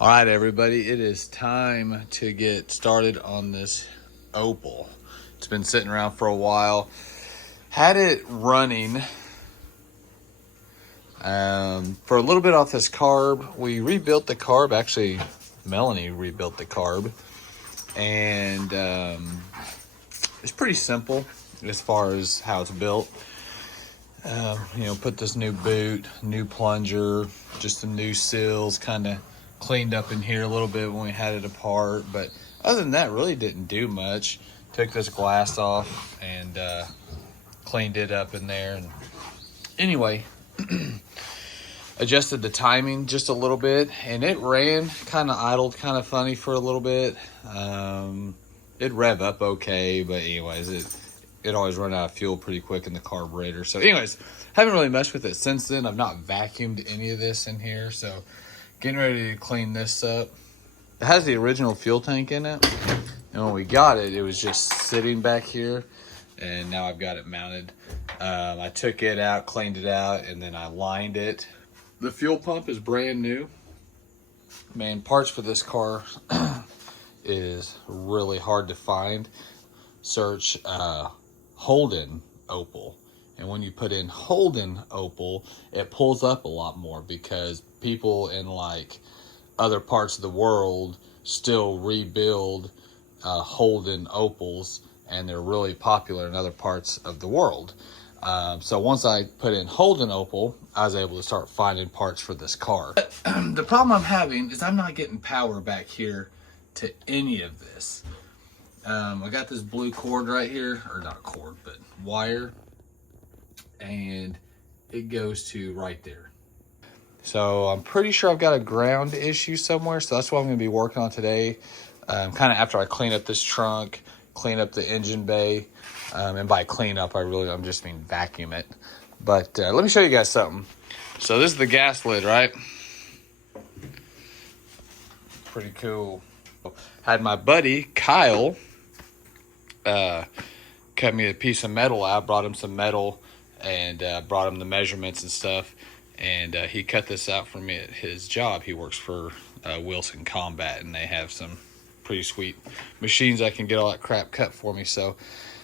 All right, everybody, it is time to get started on this Opel. It's been sitting around for a while. Had it running for a little bit off this carb. We rebuilt the carb. Actually, Melanie rebuilt the carb. And it's pretty simple as far as how it's built. Put this new boot, new plunger, just some new seals, kind of cleaned up in here a little bit when we had it apart. But other than that, really didn't do much. Took this glass off and cleaned it up in there. And anyway, adjusted the timing just a little bit, and it ran kind of idled kind of funny for a little bit. It'd rev up okay, but anyways, it always run out of fuel pretty quick in the carburetor. So anyways, haven't really messed with it since then. I've not vacuumed any of this in here, so getting ready to clean this up. It has the original fuel tank in it, and when we got it, it was just sitting back here, and now I've got it mounted. I took it out, cleaned it out, and then I lined it. The fuel pump is brand new. Man, parts for this car is really hard to find. Search Holden Opel, and when you put in Holden Opel, it pulls up a lot more because people in like other parts of the world still rebuild Holden Opels, and they're really popular in other parts of the world. So once I put in Holden Opel, I was able to start finding parts for this car. The problem I'm having is I'm not getting power back here to any of this. I got this blue cord right here, or not cord, but wire, and it goes to right there. So I'm pretty sure I've got a ground issue somewhere, so that's what I'm going to be working on today. Kind of after I clean up this trunk, clean up the engine bay, and by clean up, I'm just mean vacuum it. But let me show you guys something. So this is the gas lid, right? Pretty cool. Had my buddy Kyle cut me a piece of metal out, brought him some metal, and brought him the measurements and stuff. And he cut this out for me at his job. He works for Wilson Combat, and they have some pretty sweet machines that can get all that crap cut for me. So,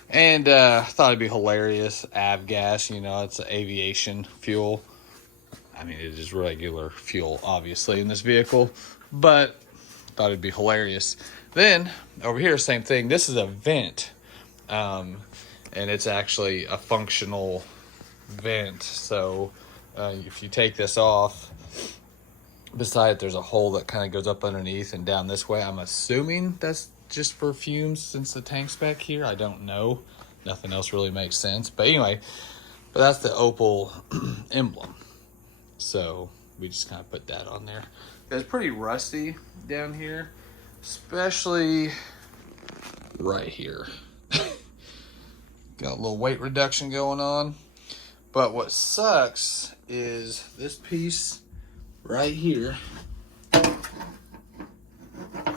and thought it'd be hilarious. Avgas, it's aviation fuel. I mean, it is regular fuel, obviously, in this vehicle, but thought it'd be hilarious. Then over here, same thing. This is a vent, and it's actually a functional vent. So if you take this off, beside it, there's a hole that kind of goes up underneath and down this way. I'm assuming that's just for fumes since the tank's back here. I don't know. Nothing else really makes sense. But anyway, that's the Opel emblem. So we just kind of put that on there. It's pretty rusty down here, especially right here. Got a little weight reduction going on. But what sucks is this piece right here, that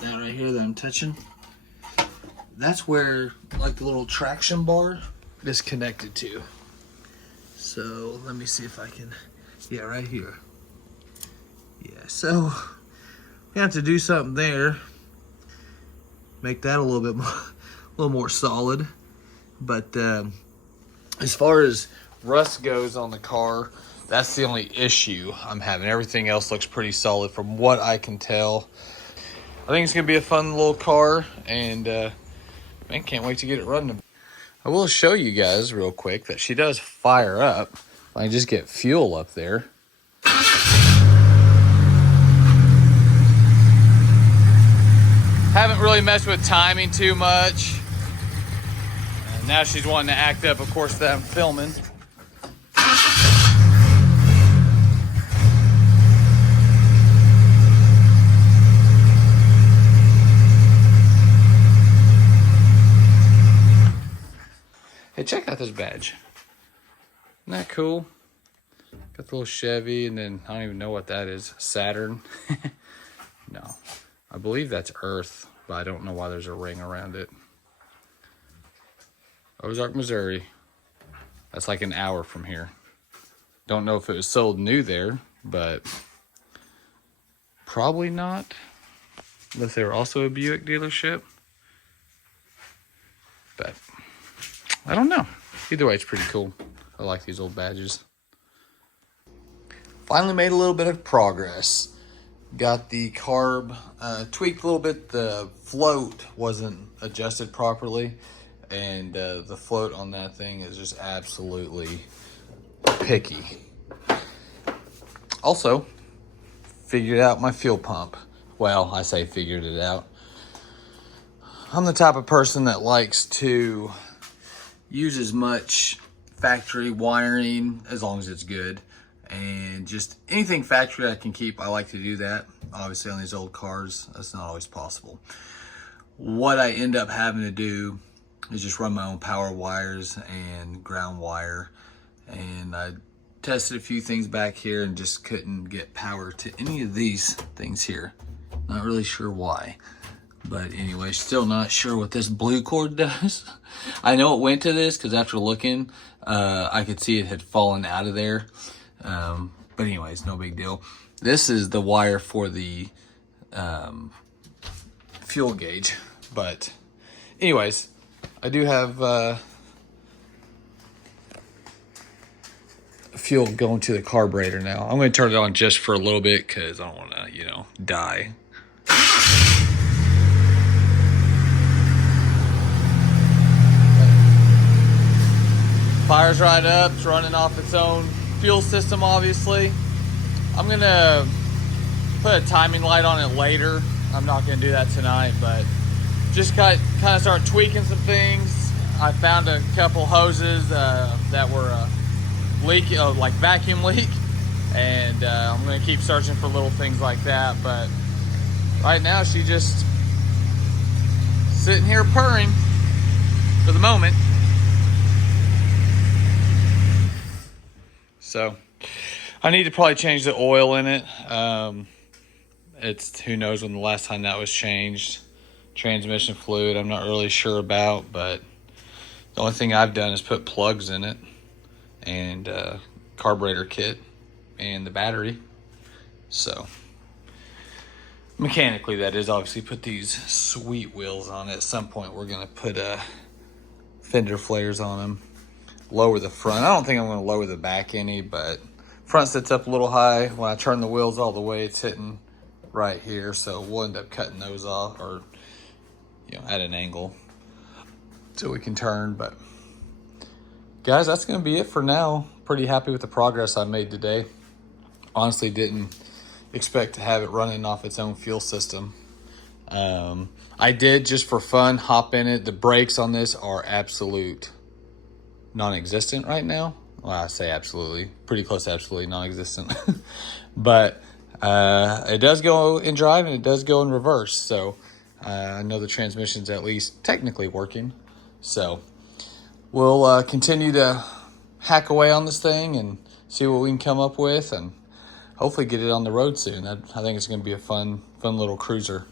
right here that I'm touching, that's where like the little traction bar is connected to. So let me see if I can, yeah, right here. Yeah, so we have to do something there, make that a little more solid. But as far as rust goes on the car, that's the only issue I'm having. Everything else looks pretty solid from what I can tell. I think it's gonna be a fun little car, and man, can't wait to get it running. I will show you guys real quick that she does fire up. I can just get fuel up there. Haven't really messed with timing too much. And now she's wanting to act up, of course, that I'm filming. Hey, check out this badge. Isn't that cool? Got the little Chevy, and then I don't even know what that is. Saturn? No. I believe that's Earth, but I don't know why there's a ring around it. Ozark, Missouri. That's like an hour from here. Don't know if it was sold new there, but Probably not, unless they were also a Buick dealership. But I don't know. Either way, it's pretty cool. I like these old badges. Finally made a little bit of progress. Got the carb tweaked a little bit. The float wasn't adjusted properly, and the float on that thing is just absolutely picky. Also, figured out my fuel pump. Well, I say figured it out. I'm the type of person that likes to use as much factory wiring as long as it's good. And just anything factory I can keep, I like to do that. Obviously on these old cars, that's not always possible. What I end up having to do is just run my own power wires and ground wire. And I tested a few things back here and just couldn't get power to any of these things here. Not really sure why. But anyway, still not sure what this blue cord does. I know it went to this because after looking, I could see it had fallen out of there. But anyways, no big deal. This is the wire for the fuel gauge. But anyways, I do have fuel going to the carburetor now. I'm going to turn it on just for a little bit because I don't want to, die. Fires right up. It's running off its own fuel system, obviously. I'm going to put a timing light on it later. I'm not going to do that tonight, but just kind of start tweaking some things. I found a couple hoses that were leak, like vacuum leak, and I'm going to keep searching for little things like that. But right now, she's just sitting here purring for the moment. So I need to probably change the oil in it. It's who knows when the last time that was changed. Transmission fluid, I'm not really sure about, but the only thing I've done is put plugs in it and carburetor kit and the battery. So mechanically, that is, obviously put these sweet wheels on it. At some point, we're gonna put fender flares on them. Lower the front. I don't think I'm going to lower the back any, but front sits up a little high. When I turn the wheels all the way, it's hitting right here, so we'll end up cutting those off, or at an angle so we can turn. But guys, that's going to be it for now. Pretty happy with the progress I made today. Honestly, didn't expect to have it running off its own fuel system. I did, just for fun, hop in it. The brakes on this are absolute non-existent right now. Well, I say absolutely, pretty close to absolutely non-existent. But it does go in drive and it does go in reverse, so I know the transmission's at least technically working. So we'll continue to hack away on this thing and see what we can come up with, and hopefully get it on the road soon. I think it's going to be a fun little cruiser.